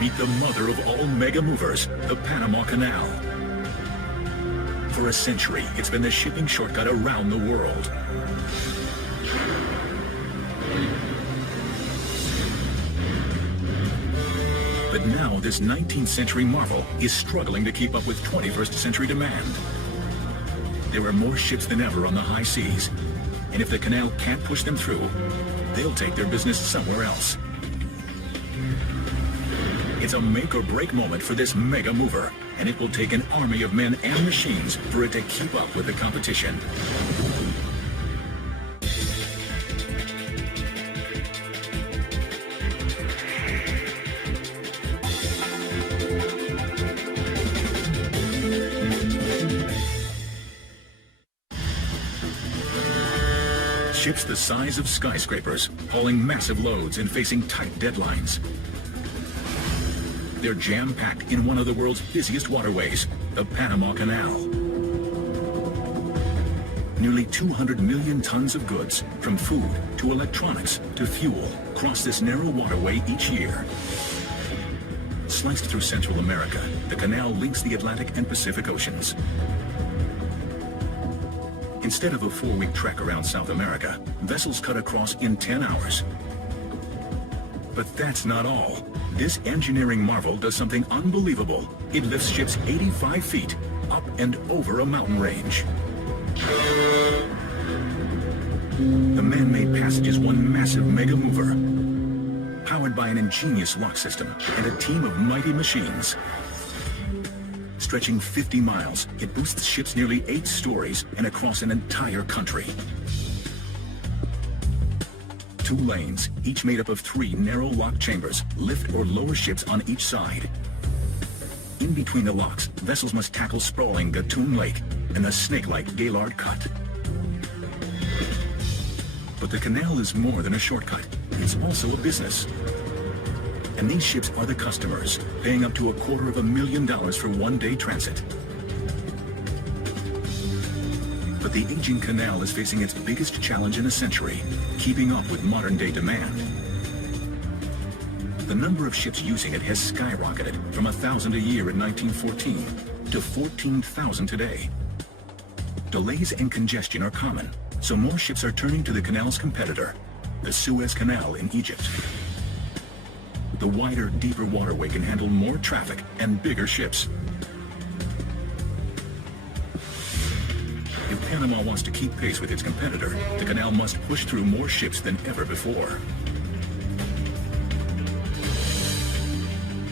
Meet the mother of all mega movers, the Panama Canal. For a century, it's been the shipping shortcut around the world. But now this 19th century marvel is struggling to keep up with 21st century demand. There are more ships than ever on the high seas, and if the canal can't push them through, they'll take their business somewhere else. It's a make or break moment for this mega mover, and it will take an army of men and machines for it to keep up with the competition. Ships the size of skyscrapers, hauling massive loads and facing tight deadlines. They're jam-packed in one of the world's busiest waterways, the Panama Canal. Nearly 200 million tons of goods, from food to electronics to fuel, cross this narrow waterway each year. Sliced through Central America, the canal links the Atlantic and Pacific Oceans. Instead of a 4-week trek around South America, vessels cut across in 10 hours. But that's not all. This engineering marvel does something unbelievable. It lifts ships 85 feet up and over a mountain range. The man-made passage is one massive mega mover, powered by an ingenious lock system and a team of mighty machines. Stretching 50 miles, it boosts ships nearly 8 stories and across an entire country. 2 lanes, each made up of 3 narrow lock chambers, lift or lower ships on each side. In between the locks, vessels must tackle sprawling Gatun Lake and the snake-like Gaylord Cut. But the canal is more than a shortcut. It's also a business. And these ships are the customers, paying up to $250,000 for one-day transit. But the aging canal is facing its biggest challenge in a century, keeping up with modern-day demand. The number of ships using it has skyrocketed from 1,000 a year in 1914 to 14,000 today. Delays and congestion are common, so more ships are turning to the canal's competitor, the Suez Canal in Egypt. The wider, deeper waterway can handle more traffic and bigger ships. If Panama wants to keep pace with its competitor, the canal must push through more ships than ever before.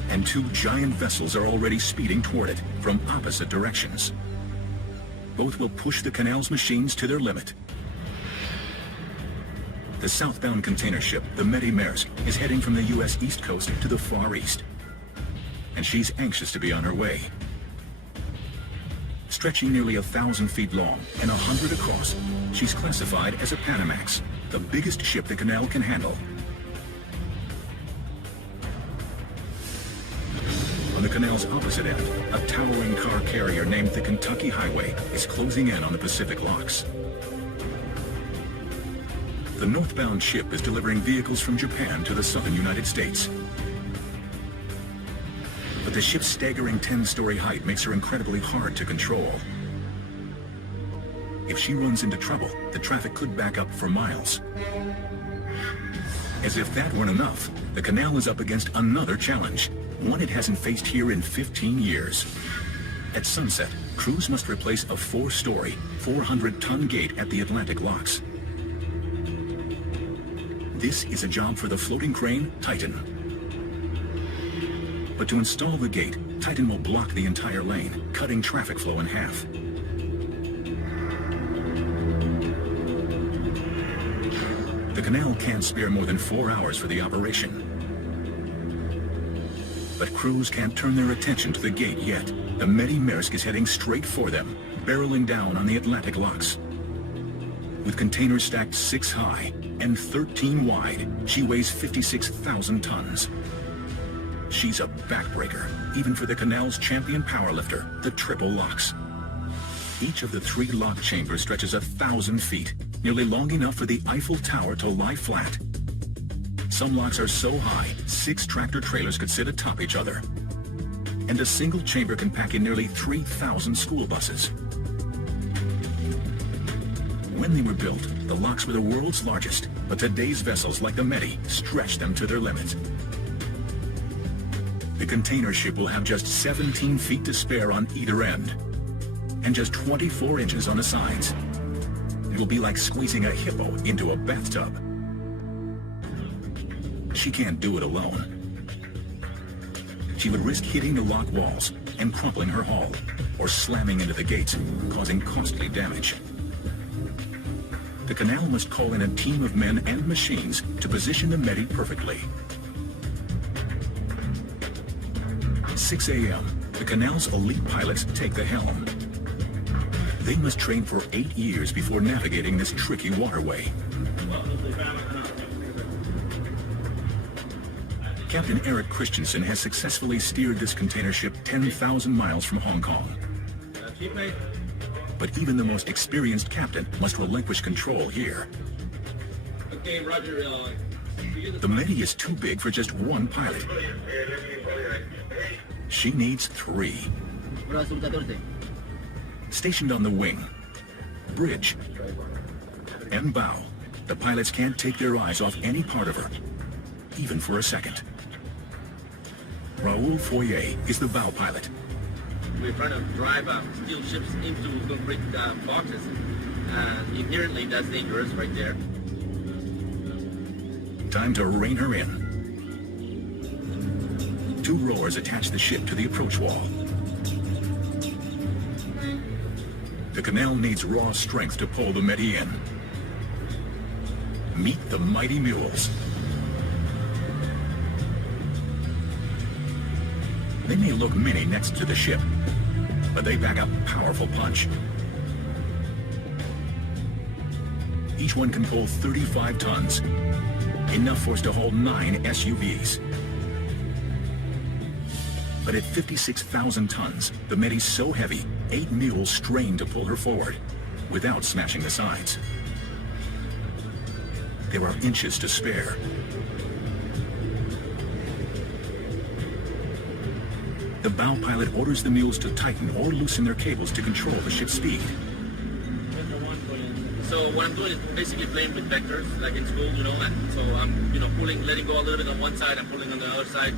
And 2 giant vessels are already speeding toward it from opposite directions. Both will push the canal's machines to their limit. The southbound container ship, the MegaStructures, is heading from the U.S. East Coast to the Far East. And she's anxious to be on her way. Stretching nearly 1,000 feet long and 100 across, she's classified as a Panamax, the biggest ship the canal can handle. On the canal's opposite end, a towering car carrier named the Kentucky Highway is closing in on the Pacific locks. The northbound ship is delivering vehicles from Japan to the southern United States. But the ship's staggering 10-story height makes her incredibly hard to control. If she runs into trouble, the traffic could back up for miles. As if that weren't enough, the canal is up against another challenge, one it hasn't faced here in 15 years. At sunset, crews must replace a 4-story, 400-ton gate at the Atlantic locks. This is a job for the floating crane, Titan. But to install the gate, Titan will block the entire lane, cutting traffic flow in half. The canal can't spare more than 4 hours for the operation. But crews can't turn their attention to the gate yet. The MegaStructures is heading straight for them, barreling down on the Atlantic locks. With containers stacked 6 high and 13 wide, she weighs 56,000 tons. She's a backbreaker, even for the canal's champion powerlifter, the triple locks. Each of the 3 lock chambers stretches 1,000 feet, nearly long enough for the Eiffel Tower to lie flat. Some locks are so high, 6 tractor trailers could sit atop each other. And a single chamber can pack in nearly 3,000 school buses. When they were built, the locks were the world's largest, but today's vessels like the Medi stretch them to their limit. The container ship will have just 17 feet to spare on either end, and just 24 inches on the sides. It will be like squeezing a hippo into a bathtub. She can't do it alone. She would risk hitting the lock walls and crumpling her hull, or slamming into the gates, causing costly damage. The canal must call in a team of men and machines to position the Medi perfectly. 6 a.m., the canal's elite pilots take the helm. They must train for 8 years before navigating this tricky waterway. Captain Eric Christensen has successfully steered this container ship 10,000 miles from Hong Kong. But even the most experienced captain must relinquish control here. Okay, Roger. The Medi is too big for just one pilot. She needs 3. Stationed on the wing, bridge, and bow, the pilots can't take their eyes off any part of her, even for a second. Raoul Foyer is the bow pilot. We're trying to drive steel ships into concrete boxes. Inherently, that's dangerous right there. Time to rein her in. 2 rowers attach the ship to the approach wall. The canal needs raw strength to pull the Medi in. Meet the mighty mules. They may look mini next to the ship, but they pack a powerful punch. Each one can pull 35 tons, enough for us to hold 9 SUVs. But at 56,000 tons, the Medi's so heavy, 8 mules strain to pull her forward, without smashing the sides. There are inches to spare. The bow pilot orders the mules to tighten or loosen their cables to control the ship's speed. So what I'm doing is basically playing with vectors, like in school, you know. So I'm, pulling, letting go a little bit on one side, I'm pulling on the other side.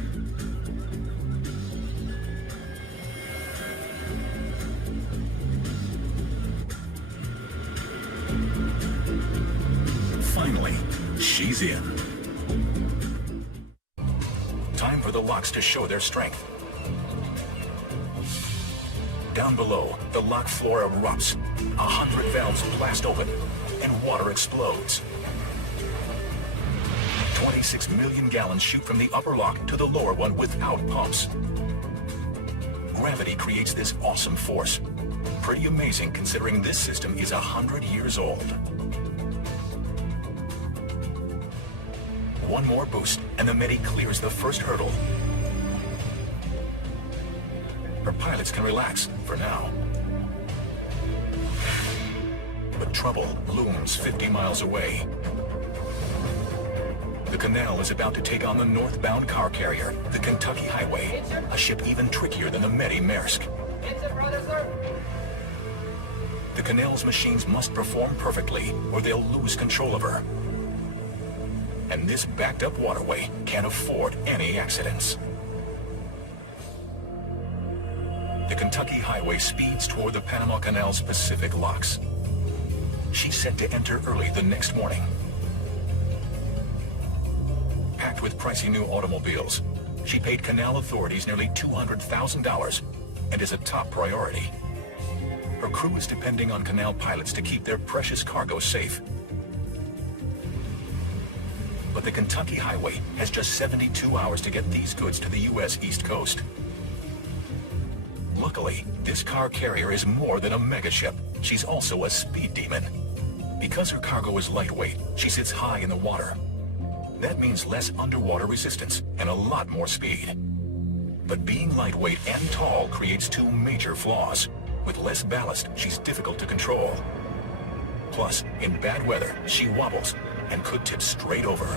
Finally, she's in. Time for the locks to show their strength. Down below, the lock floor erupts. 100 valves blast open, and water explodes. 26 million gallons shoot from the upper lock to the lower one without pumps. Gravity creates this awesome force. Pretty amazing considering this system is 100 years old. One more boost, and the Medi clears the first hurdle. Her pilots can relax, for now. But trouble looms 50 miles away. The canal is about to take on the northbound car carrier, the Kentucky Highway, a ship even trickier than the Medi Maersk. The canal's machines must perform perfectly, or they'll lose control of her. And this backed-up waterway can't afford any accidents. The Kentucky Highway speeds toward the Panama Canal's Pacific locks. She's set to enter early the next morning. Packed with pricey new automobiles, she paid canal authorities nearly $200,000 and is a top priority. Her crew is depending on canal pilots to keep their precious cargo safe. But the Kentucky Highway has just 72 hours to get these goods to the U.S. East Coast. Luckily, this car carrier is more than a megaship. She's also a speed demon. Because her cargo is lightweight, she sits high in the water. That means less underwater resistance and a lot more speed. But being lightweight and tall creates 2 major flaws. With less ballast, she's difficult to control. Plus, in bad weather, she wobbles and could tip straight over.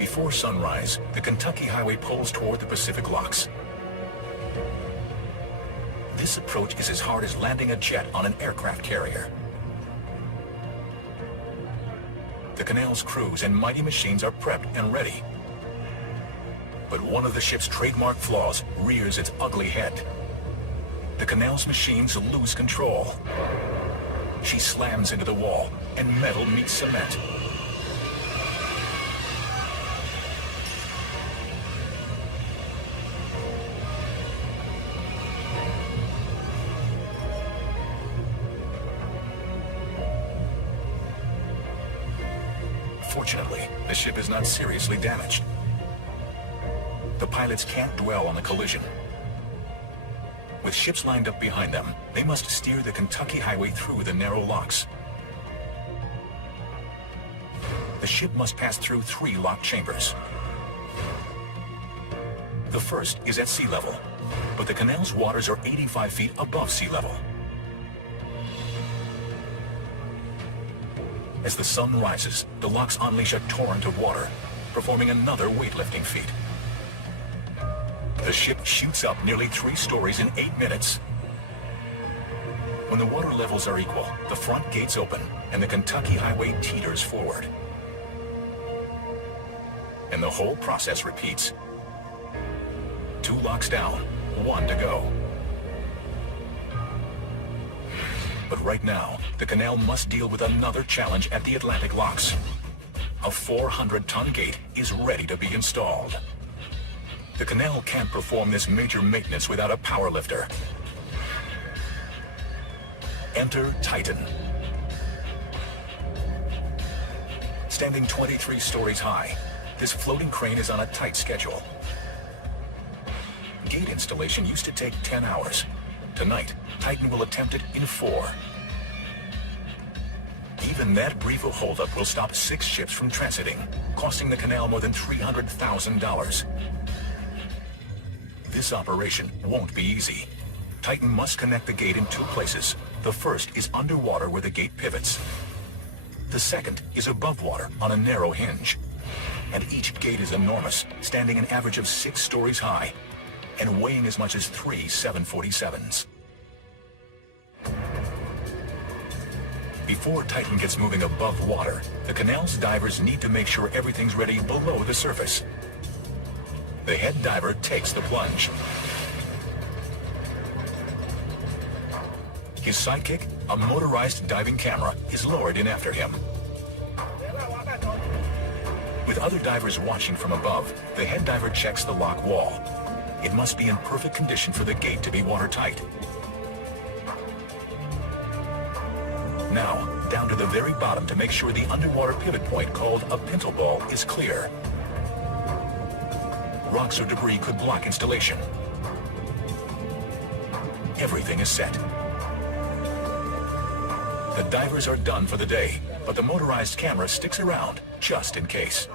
Before sunrise, the Kentucky Highway pulls toward the Pacific Locks. This approach is as hard as landing a jet on an aircraft carrier. The canal's crews and mighty machines are prepped and ready. But one of the ship's trademark flaws rears its ugly head. The canal's machines lose control. She slams into the wall, and metal meets cement. Fortunately, the ship is not seriously damaged. The pilots can't dwell on the collision. With ships lined up behind them, they must steer the Kentucky Highway through the narrow locks. The ship must pass through 3 locked chambers. The first is at sea level, but the canal's waters are 85 feet above sea level. As the sun rises, the locks unleash a torrent of water, performing another weightlifting feat. The ship shoots up nearly 3 stories in 8 minutes. When the water levels are equal, the front gates open and the Kentucky Highway teeters forward. And the whole process repeats. 2 locks down, 1 to go. But right now, the canal must deal with another challenge at the Atlantic locks. A 400-ton gate is ready to be installed. The canal can't perform this major maintenance without a power lifter. Enter Titan. Standing 23 stories high, this floating crane is on a tight schedule. Gate installation used to take 10 hours. Tonight, Titan will attempt it in 4. Even that brief a holdup will stop 6 ships from transiting, costing the canal more than $300,000. This operation won't be easy. Titan must connect the gate in 2 places. The first is underwater where the gate pivots. The second is above water on a narrow hinge. And each gate is enormous, standing an average of 6 stories high, and weighing as much as 3 747s. Before Titan gets moving above water, the canal's divers need to make sure everything's ready below the surface. The head diver takes the plunge. His sidekick, a motorized diving camera, is lowered in after him. With other divers watching from above, the head diver checks the lock wall. It must be in perfect condition for the gate to be watertight. Now, down to the very bottom to make sure the underwater pivot point called a pintle ball is clear. Rocks or debris could block installation. Everything is set. The divers are done for the day, but the motorized camera sticks around just in case.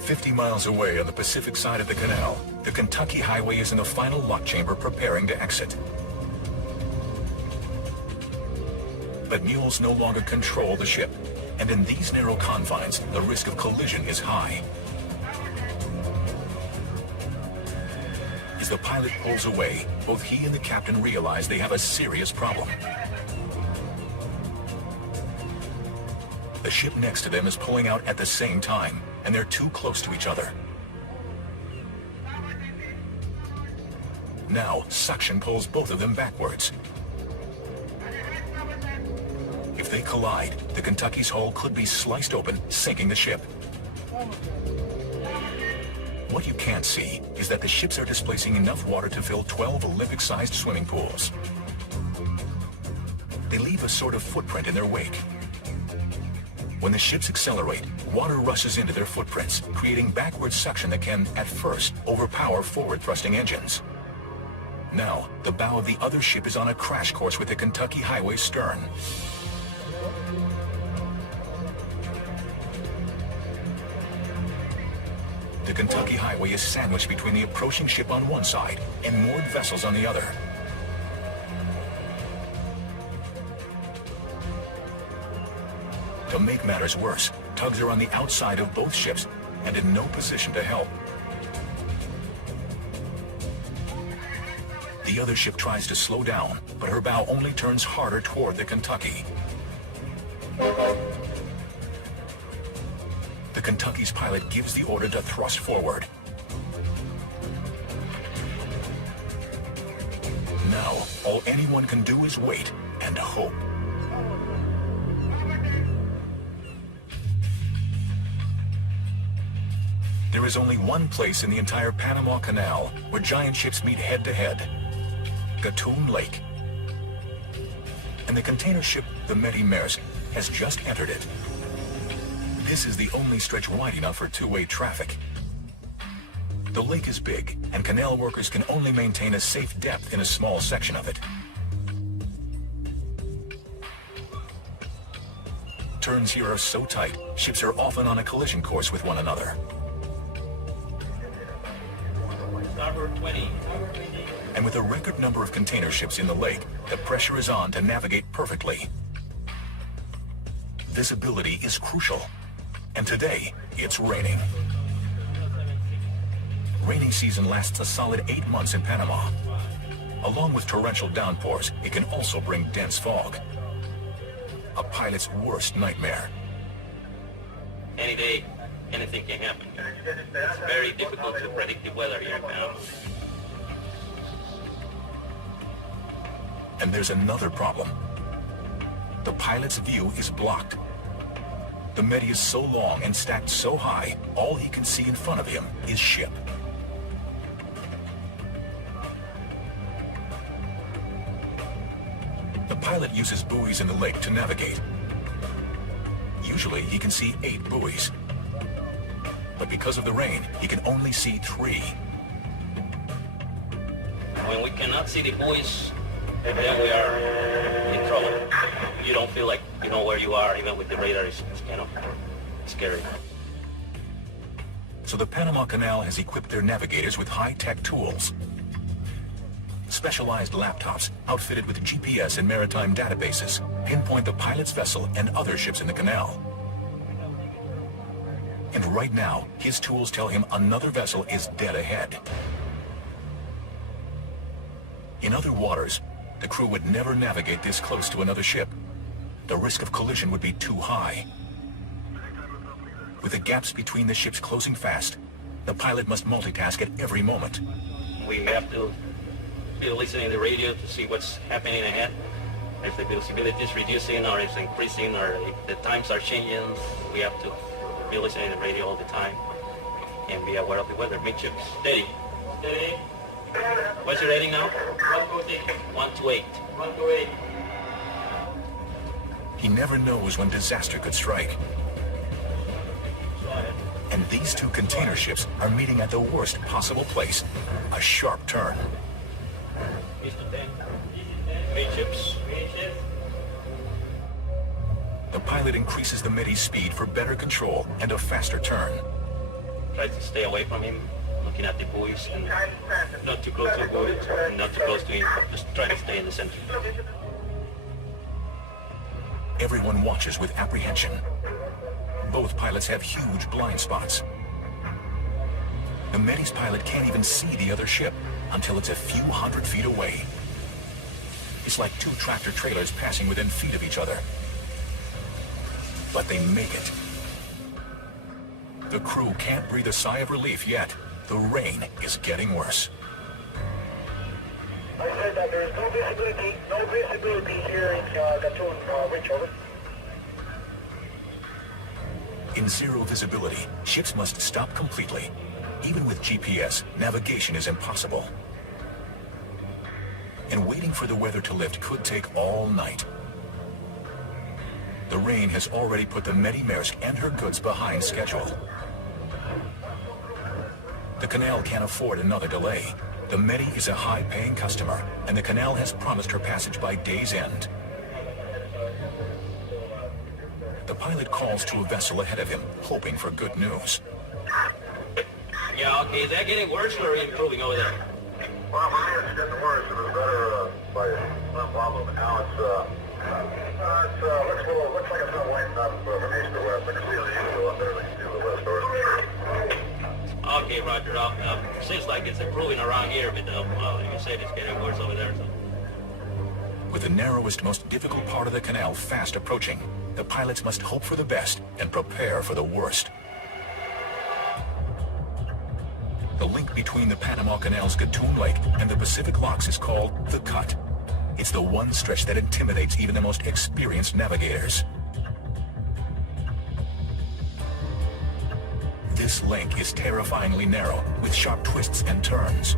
50 miles away on the Pacific side of the canal, the Kentucky Highway is in the final lock chamber preparing to exit. But mules no longer control the ship, and in these narrow confines, the risk of collision is high. As the pilot pulls away, both he and the captain realize they have a serious problem. The ship next to them is pulling out at the same time, and they're too close to each other. Now, suction pulls both of them backwards. If they collide, the Kentucky's hull could be sliced open, sinking the ship. What you can't see is that the ships are displacing enough water to fill 12 Olympic-sized swimming pools. They leave a sort of footprint in their wake. When the ships accelerate, water rushes into their footprints, creating backward suction that can, at first, overpower forward-thrusting engines. Now, the bow of the other ship is on a crash course with the Kentucky Highway's stern. The Kentucky Highway is sandwiched between the approaching ship on one side and moored vessels on the other. To make matters worse, tugs are on the outside of both ships and in no position to help. The other ship tries to slow down, but her bow only turns harder toward the Kentucky. The Kentucky's pilot gives the order to thrust forward. Now, all anyone can do is wait and hope. There is only one place in the entire Panama Canal where giant ships meet head-to-head: Gatun Lake. And the container ship, the MegaStructures, has just entered it. This is the only stretch wide enough for two-way traffic. The lake is big, and canal workers can only maintain a safe depth in a small section of it. Turns here are so tight, ships are often on a collision course with one another. And with a record number of container ships in the lake, the pressure is on to navigate perfectly. Visibility is crucial, and today it's raining. Rainy season lasts a solid 8 months in Panama. Along with torrential downpours, it can also bring dense fog. A pilot's worst nightmare. Any day, anything can happen. It's very difficult to predict the weather here in Panama. And there's another problem. The pilot's view is blocked. The Medi is so long and stacked so high, all he can see in front of him is ship. The pilot uses buoys in the lake to navigate. Usually he can see 8 buoys. But because of the rain, he can only see 3. When we cannot see the buoys, then we are in trouble. You don't feel like you know where you are, even with the radar. It's kind of scary. So the Panama Canal has equipped their navigators with high-tech tools. Specialized laptops, outfitted with GPS and maritime databases, pinpoint the pilot's vessel and other ships in the canal. And right now, his tools tell him another vessel is dead ahead. In other waters, the crew would never navigate this close to another ship. The risk of collision would be too high. With the gaps between the ships closing fast, the pilot must multitask at every moment. We have to be listening to the radio to see what's happening ahead. If the visibility is reducing or it's increasing or if the times are changing, we have to be listening to the radio all the time and be aware of the weather. Midships, steady. Steady. What's your rating now? 128. 128. He never knows when disaster could strike. And these two container ships are meeting at the worst possible place, a sharp turn. Midships. The pilot increases the Medi's speed for better control and a faster turn. Try to stay away from him, looking at the buoys and not too close to the buoys, not too close to him, just try to stay in the center. Everyone watches with apprehension. Both pilots have huge blind spots. The Medi's pilot can't even see the other ship until it's a few hundred feet away. It's like 2 tractor trailers passing within feet of each other. But they make it. The crew can't breathe a sigh of relief yet. The rain is getting worse. I said that there is no visibility here in Gatun, Rich, over. In zero visibility, ships must stop completely. Even with GPS, navigation is impossible. And waiting for the weather to lift could take all night. The rain has already put the MegaStructures and her goods behind schedule. The canal can't afford another delay. The Medi is a high-paying customer, and the canal has promised her passage by day's end. The pilot calls to a vessel ahead of him, hoping for good news. Yeah, okay, is that getting worse or are we improving over there? Well, it's getting worse. It was better by some problem. Now it's Looks like it's not lighting up from east to west. I can see the east up there. I can see the west door. Okay, Roger. Seems like it's improving around here, but you said it's getting worse over there. So. With the narrowest, most difficult part of the canal fast approaching, the pilots must hope for the best and prepare for the worst. The link between the Panama Canal's Gatun Lake and the Pacific Locks is called the Cut. It's the one stretch that intimidates even the most experienced navigators. This link is terrifyingly narrow, with sharp twists and turns.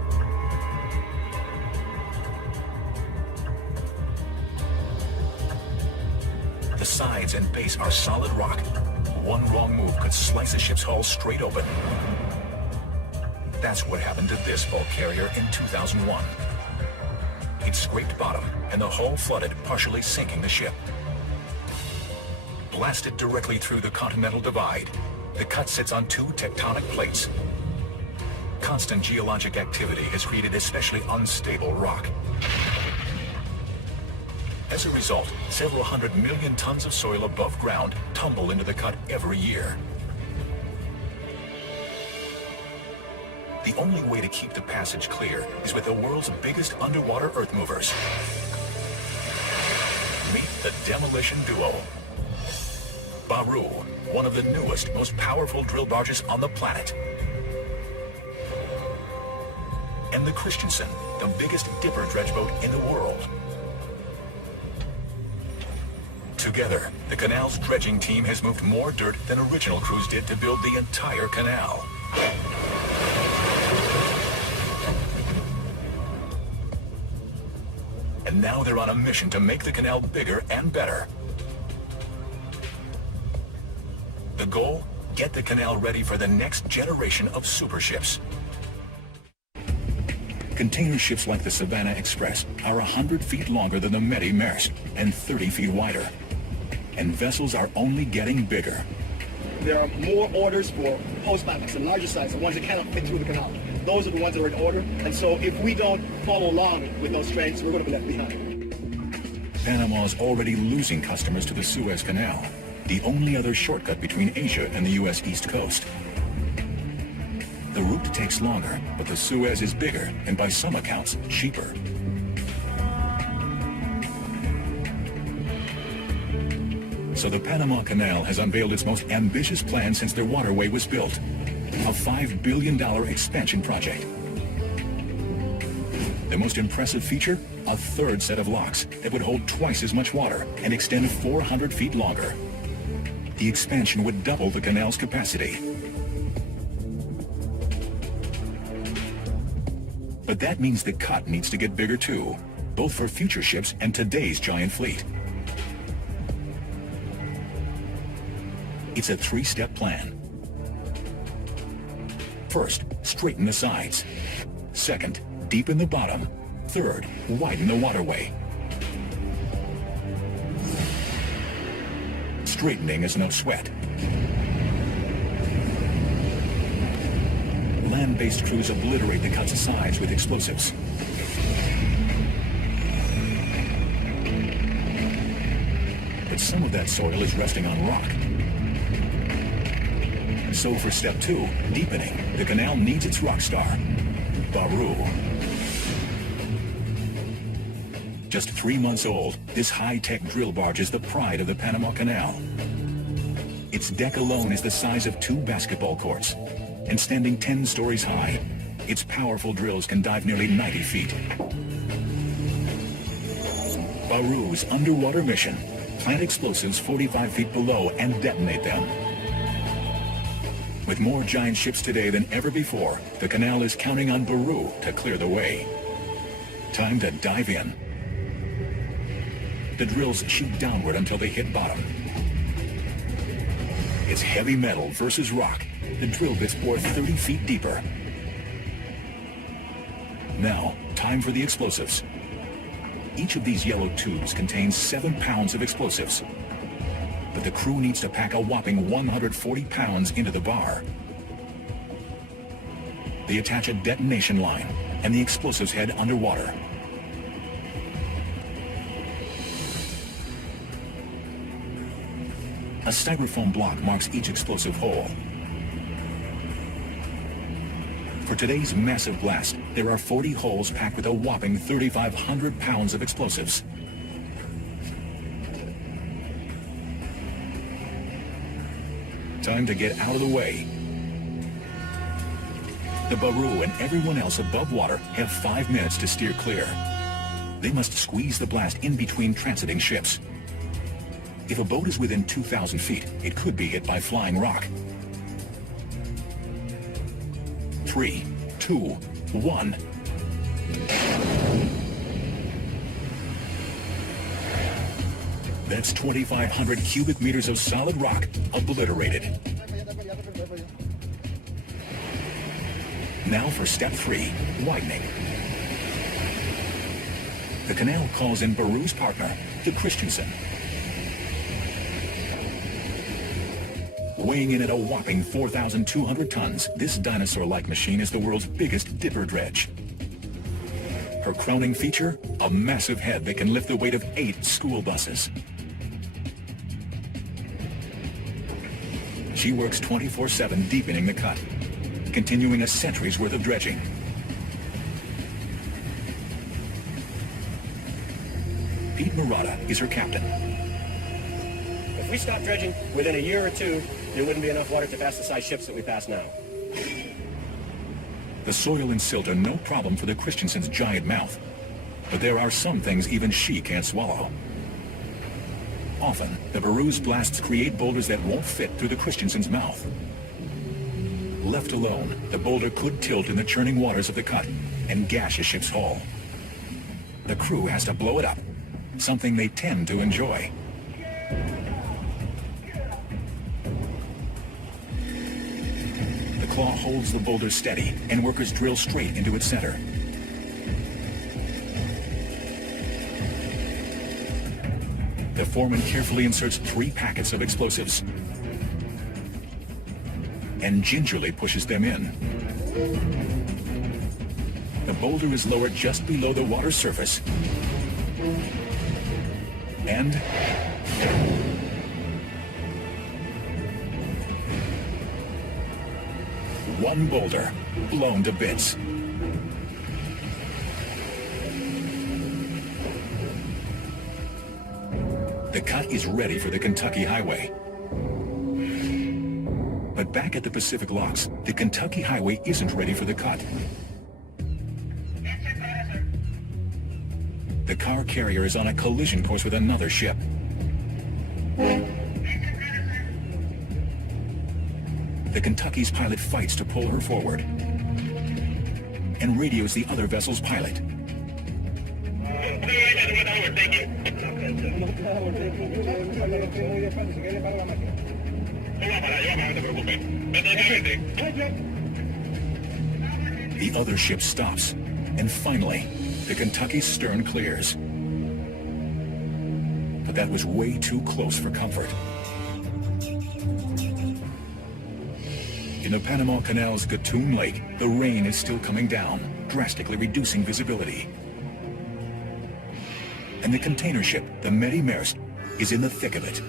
The sides and base are solid rock. One wrong move could slice a ship's hull straight open. That's what happened to this bulk carrier in 2001. It scraped bottom, and the hull flooded, partially sinking the ship. Blasted directly through the Continental Divide, the Cut sits on two tectonic plates. Constant geologic activity has created especially unstable rock. As a result, several 100 million tons of soil above ground tumble into the Cut every year. The only way to keep the passage clear is with the world's biggest underwater earth movers. Meet the demolition duo. Baru, one of the newest, most powerful drill barges on the planet. And the Christensen, the biggest dipper dredge boat in the world. Together, the canal's dredging team has moved more dirt than original crews did to build the entire canal. And now they're on a mission to make the canal bigger and better. The goal? Get the canal ready for the next generation of super ships. Container ships like the Savannah Express are 100 feet longer than the MegaStructures and 30 feet wider. And vessels are only getting bigger. There are more orders for post-max, the larger size, the ones that cannot fit through the canal. Those are the ones that are in order, and so if we don't follow along with those trends, we're going to be left behind. Panama's already losing customers to the Suez Canal, the only other shortcut between Asia and the U.S. East Coast. The route takes longer, but the Suez is bigger and by some accounts, cheaper. So the Panama Canal has unveiled its most ambitious plan since their waterway was built. A $5 billion expansion project. The most impressive feature? A third set of locks that would hold twice as much water and extend 400 feet longer. The expansion would double the canal's capacity. But that means the Cut needs to get bigger too, both for future ships and today's giant fleet. It's a three-step plan. First, straighten the sides. Second, deepen the bottom. Third, widen the waterway. Straightening is no sweat. Land-based crews obliterate the Cut's sides with explosives. But some of that soil is resting on rock. So for step 2, deepening, the canal needs its rock star, Baru. Just 3 months old, this high-tech drill barge is the pride of the Panama Canal. Its deck alone is the size of 2 basketball courts, and standing 10 stories high, its powerful drills can dive nearly 90 feet. Baru's underwater mission: plant explosives 45 feet below and detonate them. With more giant ships today than ever before, the canal is counting on Baru to clear the way. Time to dive in. The drills shoot downward until they hit bottom. It's heavy metal versus rock. The drill bits bore 30 feet deeper. Now, time for the explosives. Each of these yellow tubes contains 7 pounds of explosives. But the crew needs to pack a whopping 140 pounds into the bar. They attach a detonation line, and the explosives head underwater. A styrofoam block marks each explosive hole. For today's massive blast, there are 40 holes packed with a whopping 3,500 pounds of explosives. Time to get out of the way. The Baru and everyone else above water have 5 minutes to steer clear. They must squeeze the blast in between transiting ships. If a boat is within 2,000 feet, it could be hit by flying rock. 3, 2, 1. That's 2,500 cubic meters of solid rock obliterated. Now for step 3, widening. The canal calls in Baru's partner, the Christensen. Weighing in at a whopping 4,200 tons, this dinosaur-like machine is the world's biggest dipper dredge. Her crowning feature, a massive head that can lift the weight of 8 school buses. She works 24/7 deepening the cut, continuing a century's worth of dredging. Pete Murata is her captain. If we stopped dredging within a year or two, there wouldn't be enough water to pass the size ships that we pass now. The soil and silt are no problem for the Christensen's giant mouth, but there are some things even she can't swallow. Often, the Baru's blasts create boulders that won't fit through the Christensen's mouth. Left alone, the boulder could tilt in the churning waters of the cut and gash a ship's hull. The crew has to blow it up, something they tend to enjoy. The claw holds the boulder steady, and workers drill straight into its center. The foreman carefully inserts 3 packets of explosives and gingerly pushes them in. The boulder is lowered just below the water surface. And one boulder blown to bits. The cut is ready for the Kentucky Highway. But back at the Pacific Locks, the Kentucky Highway isn't ready for the cut. The car carrier is on a collision course with another ship. The Kentucky's pilot fights to pull her forward and radios the other vessel's pilot. The other ship stops, and finally, the Kentucky's stern clears. But that was way too close for comfort. In the Panama Canal's Gatun Lake, the rain is still coming down, drastically reducing visibility. And the container ship, the MegaStructures, is in the thick of it.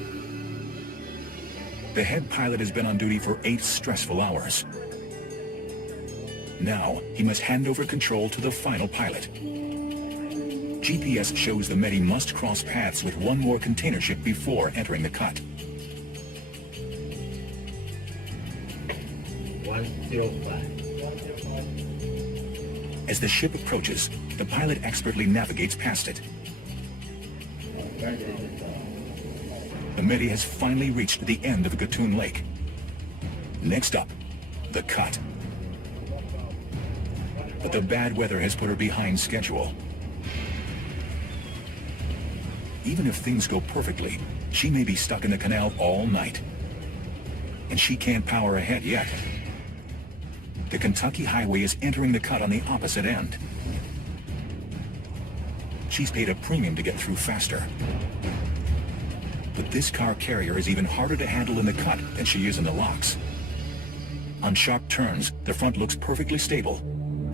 The head pilot has been on duty for 8 stressful hours. Now, he must hand over control to the final pilot. GPS shows the Medi must cross paths with one more container ship before entering the cut. 105. As the ship approaches, the pilot expertly navigates past it. The Medi has finally reached the end of Gatun Lake. Next up, the cut. But the bad weather has put her behind schedule. Even if things go perfectly, she may be stuck in the canal all night. And she can't power ahead yet. The Kentucky Highway is entering the cut on the opposite end. She's paid a premium to get through faster. But this car carrier is even harder to handle in the cut than she is in the locks. On sharp turns, the front looks perfectly stable,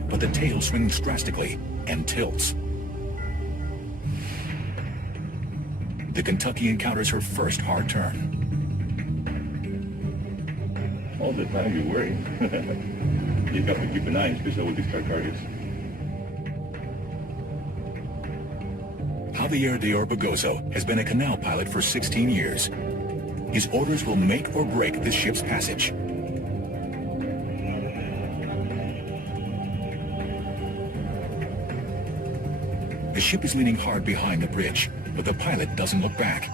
but the tail swings drastically and tilts. The Kentucky encounters her first hard turn. All the time you're worried. You have to keep an eye, especially with these car carriers. Javier de Orbegozo has been a canal pilot for 16 years. His orders will make or break this ship's passage. The ship is leaning hard behind the bridge, but the pilot doesn't look back.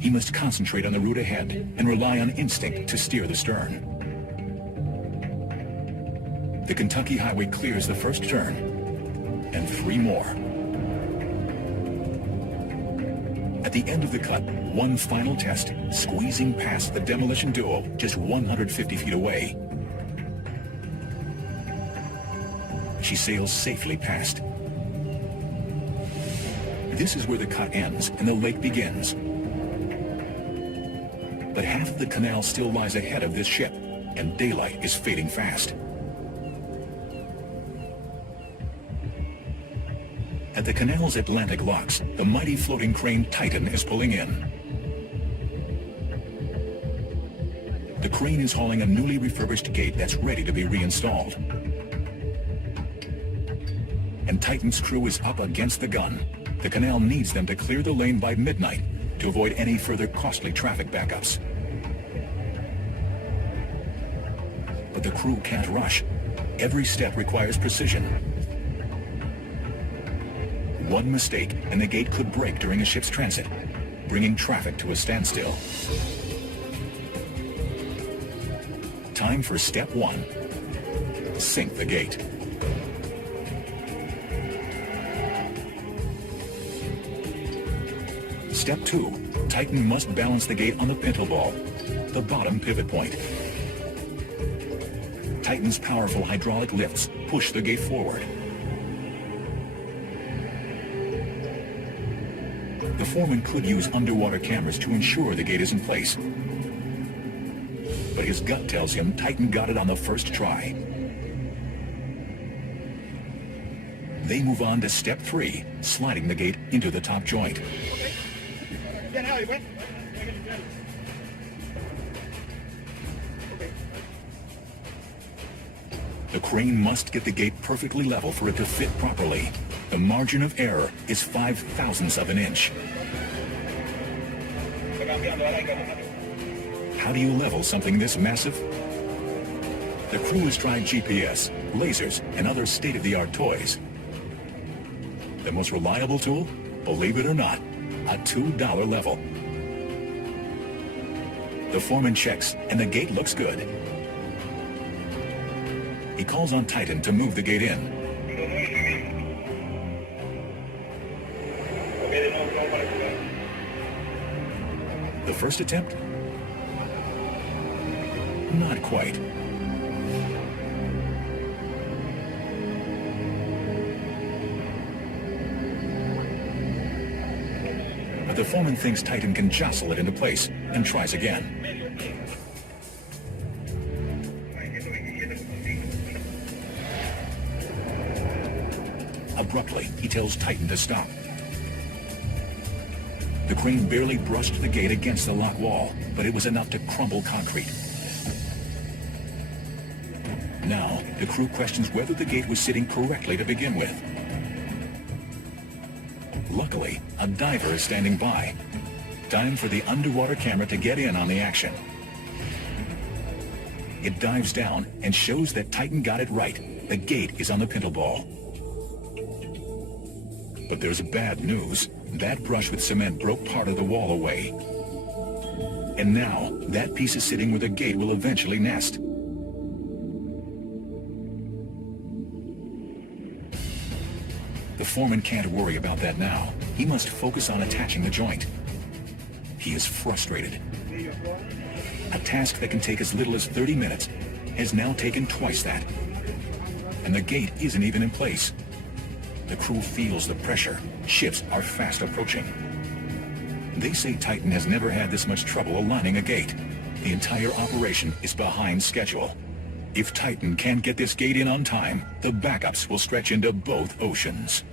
He must concentrate on the route ahead and rely on instinct to steer the stern. The Kentucky Highway clears the first turn, and 3 more. At the end of the cut, one final test, squeezing past the demolition duo just 150 feet away. She sails safely past. This is where the cut ends and the lake begins. But half of the canal still lies ahead of this ship, and daylight is fading fast. At the canal's Atlantic locks, the mighty floating crane Titan is pulling in. The crane is hauling a newly refurbished gate that's ready to be reinstalled. And Titan's crew is up against the gun. The canal needs them to clear the lane by midnight to avoid any further costly traffic backups. But the crew can't rush. Every step requires precision. One mistake and the gate could break during a ship's transit, bringing traffic to a standstill. Time for step 1. Sink the gate. Step 2. Titan must balance the gate on the pintle ball, the bottom pivot point. Titan's powerful hydraulic lifts push the gate forward. The foreman could use underwater cameras to ensure the gate is in place. But his gut tells him Titan got it on the first try. They move on to step 3, sliding the gate into the top joint. The crane must get the gate perfectly level for it to fit properly. The margin of error is 5/1000ths of an inch. How do you level something this massive? The crew has tried GPS, lasers, and other state-of-the-art toys. The most reliable tool? Believe it or not, a $2 level. The foreman checks, and the gate looks good. He calls on Titan to move the gate in. The first attempt? Not quite. But the foreman thinks Titan can jostle it into place and tries again. Abruptly, he tells Titan to stop. The crane barely brushed the gate against the lock wall, but it was enough to crumble concrete. Now, the crew questions whether the gate was sitting correctly to begin with. Luckily, a diver is standing by. Time for the underwater camera to get in on the action. It dives down and shows that Titan got it right. The gate is on the pintle ball. But there's bad news. That brush with cement broke part of the wall away. And now, that piece is sitting where the gate will eventually nest. The foreman can't worry about that now. He must focus on attaching the joint. He is frustrated. A task that can take as little as 30 minutes has now taken twice that. And the gate isn't even in place. The crew feels the pressure. Ships are fast approaching. They say Titan has never had this much trouble aligning a gate. The entire operation is behind schedule. If Titan can't get this gate in on time, the backups will stretch into both oceans.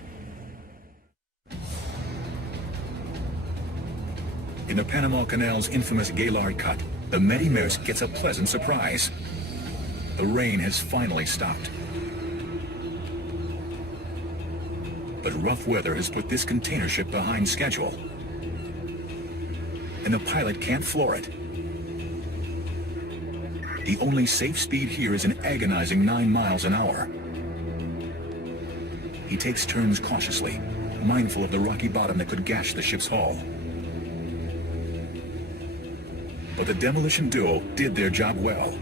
In the Panama Canal's infamous Gaylord Cut, the MegaStructures gets a pleasant surprise. The rain has finally stopped. But rough weather has put this container ship behind schedule. And the pilot can't floor it. The only safe speed here is an agonizing 9 miles an hour. He takes turns cautiously, mindful of the rocky bottom that could gash the ship's hull. But the demolition duo did their job well.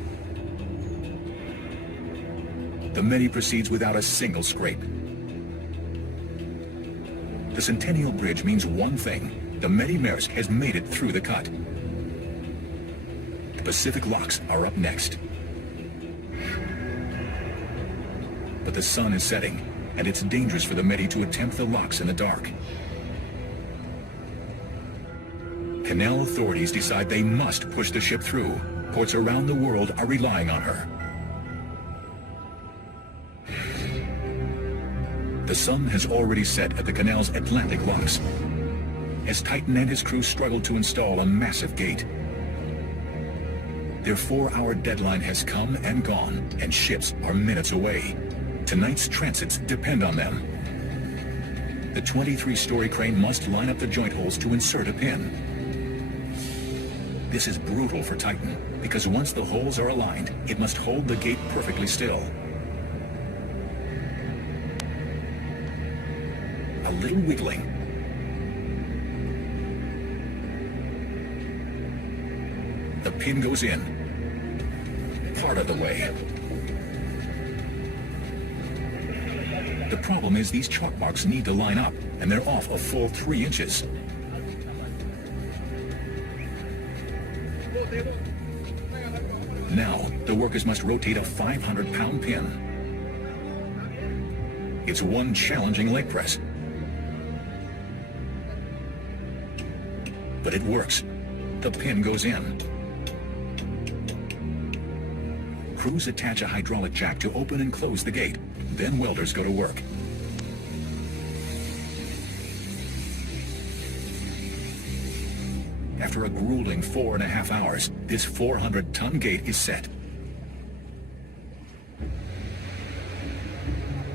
The Medi proceeds without a single scrape. The Centennial Bridge means one thing: the MegaStructures has made it through the cut. The Pacific locks are up next. But the sun is setting, and it's dangerous for the Medi to attempt the locks in the dark. Canal authorities decide they must push the ship through. Ports around the world are relying on her. The sun has already set at the canal's Atlantic locks, as Titan and his crew struggle to install a massive gate. Their 4-hour deadline has come and gone, and ships are minutes away. Tonight's transits depend on them. The 23-story crane must line up the joint holes to insert a pin. This is brutal for Titan, because once the holes are aligned, it must hold the gate perfectly still. A little wiggling. The pin goes in. Part of the way. The problem is these chalk marks need to line up, and they're off a full 3 inches. Now, the workers must rotate a 500-pound pin. It's one challenging leg press. But it works. The pin goes in. Crews attach a hydraulic jack to open and close the gate. Then welders go to work. After a grueling 4.5 hours, this 400-ton gate is set.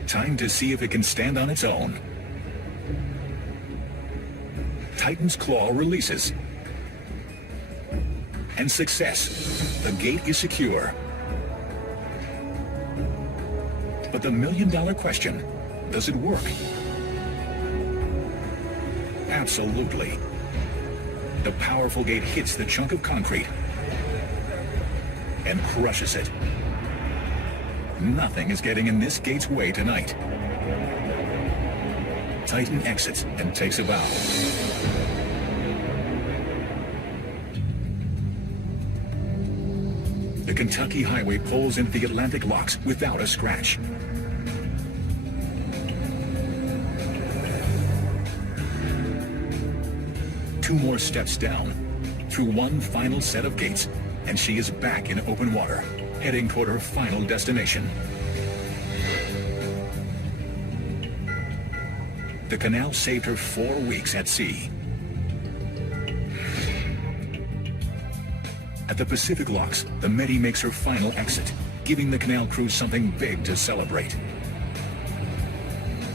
Time to see if it can stand on its own. Titan's claw releases. And success. The gate is secure. But the million-dollar question, does it work? Absolutely. The powerful gate hits the chunk of concrete and crushes it. Nothing is getting in this gate's way tonight. Titan exits and takes a bow. The Kentucky highway pulls into the Atlantic locks without a scratch. Two more steps down, through one final set of gates, and she is back in open water, heading toward her final destination. The canal saved her 4 weeks at sea. At the Pacific locks, the Medi makes her final exit, giving the canal crew something big to celebrate.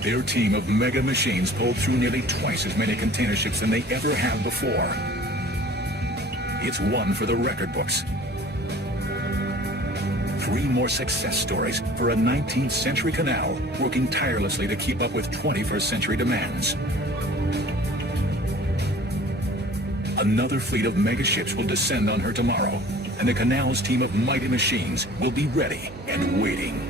Their team of mega machines pulled through nearly twice as many container ships than they ever have before. It's one for the record books. 3 more success stories for a 19th century canal working tirelessly to keep up with 21st century demands. Another fleet of mega ships will descend on her tomorrow, and the canal's team of mighty machines will be ready and waiting.